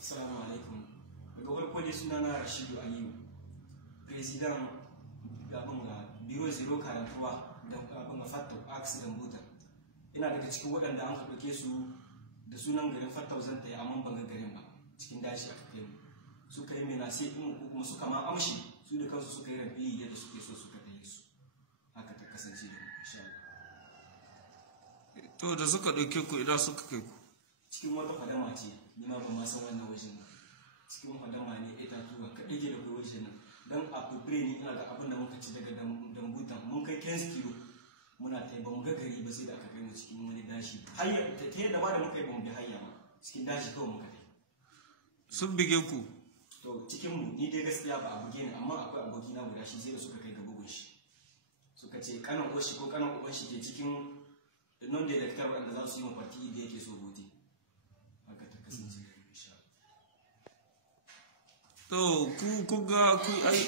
Assalamu alaikum. Daga farko dai suna na Rashidu Aliyu, President abin ga Biro Zero Karantuwa da abin ga Fattau Accident Butan. Ina daga cikin waɗanda an ɗauke su da sunan garin Fattau zan tayi amma ban ga garin ba, cikin dashi aka kai mu. Suka yi mena sai in kuma suka ma amshi su da kansu suka yi rabi yadda suke so suka tayi su. Haka ta kasance da mu insha Allah. To da suka ɗauke ku idan suka kai ku cikin wata fadama ce, ni ma ban ma san wannan wajen ba. Cikin fadama ne itatuwa ka ɗage da kai wajen nan. Dan a fibire ni ina ga abin da muka ci daga dambutan mun kai 15 kilo muna ta ba mu ga gari ba sai da aka kai mu cikin wani dashi. Hayya ta yadda ba da muka yi ba mu bi hayya ba. Cikin dashi kawai muka kai. sun bige ku. To cikin mu ni dai gaskiya ba a buge ni amma akwai aboki na guda shi sai da suka kai ga bugun shi. Suka ce kanan uwan shi ko kanan uban shi ke cikin non da daktar wanda za su yi mafarki da yake so gote. Haka ta kasance da insha Allah. To ku ga ku ai